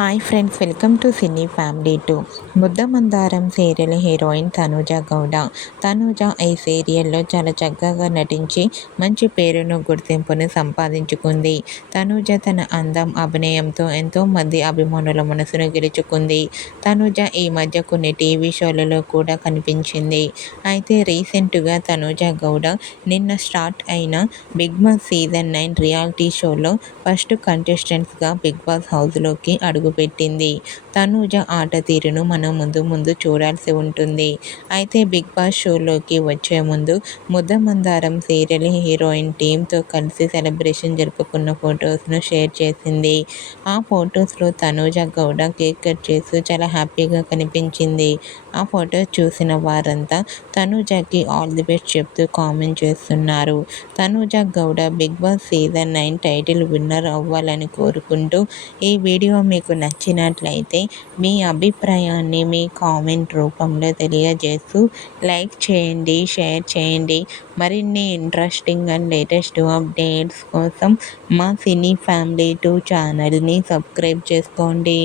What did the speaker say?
Hi friends, welcome to cine family 2. Mudda Mandaram serial heroine Tanuja Gowda. Tanuja ఈ సీరియల్లో చాలా చక్కగా నటించి మంచి పేరును గుర్తింపును సంపాదించుకుంది. తనూజ తన అందం, అభినయంతో ఎంతోమంది అభిమానుల మనసును గెలుచుకుంది. తనూజ ఈ మధ్య కొన్ని టీవీ షోలలో కూడా కనిపించింది. అయితే రీసెంట్గా తనూజ గౌడ నిన్న స్టార్ట్ అయిన బిగ్ బాస్ సీజన్ 9 రియాలిటీ షోలో ఫస్ట్ కంటెస్టెంట్స్గా బిగ్ బాస్ హౌస్లోకి అడుగుపెట్టింది. తనూజ ఆట తీరును మనం ముందు చూడాల్సి ఉంటుంది. అయితే బిగ్ బాస్ షోలోకి వచ్చే ముందు ముద్దమందారం సీరియల్ హీరోయిన్ టీంతో కలిసి సెలబ్రేషన్ జరుపుకున్న ఫొటోస్ను షేర్ చేసింది. ఆ ఫొటోస్లో తనూజ గౌడ కేక్ కట్ చేస్తూ చాలా హ్యాపీగా కనిపించింది. ఆ ఫొటోస్ చూసిన వారంతా తనూజకి ఆల్ ది బెస్ట్ చెప్తూ కామెంట్ చేస్తున్నారు. Tanuja Gowda big boss season 9 title winner అవ్వాలని కోరుకుంటూ ఈ వీడియో మీకు నచ్చినట్లయితే మీ అభిప్రాయాన్ని మీ కామెంట్ రూపంలో తెలియజేస్తూ లైక్ చేయండి, షేర్ చేయండి. మరిన్ని ఇంట్రెస్టింగ్ అండ్ లేటెస్ట్ అప్డేట్స్ కోసం మా సినీ ఫ్యామిలీ 2 ఛానల్ని సబ్స్క్రైబ్ చేసుకోండి.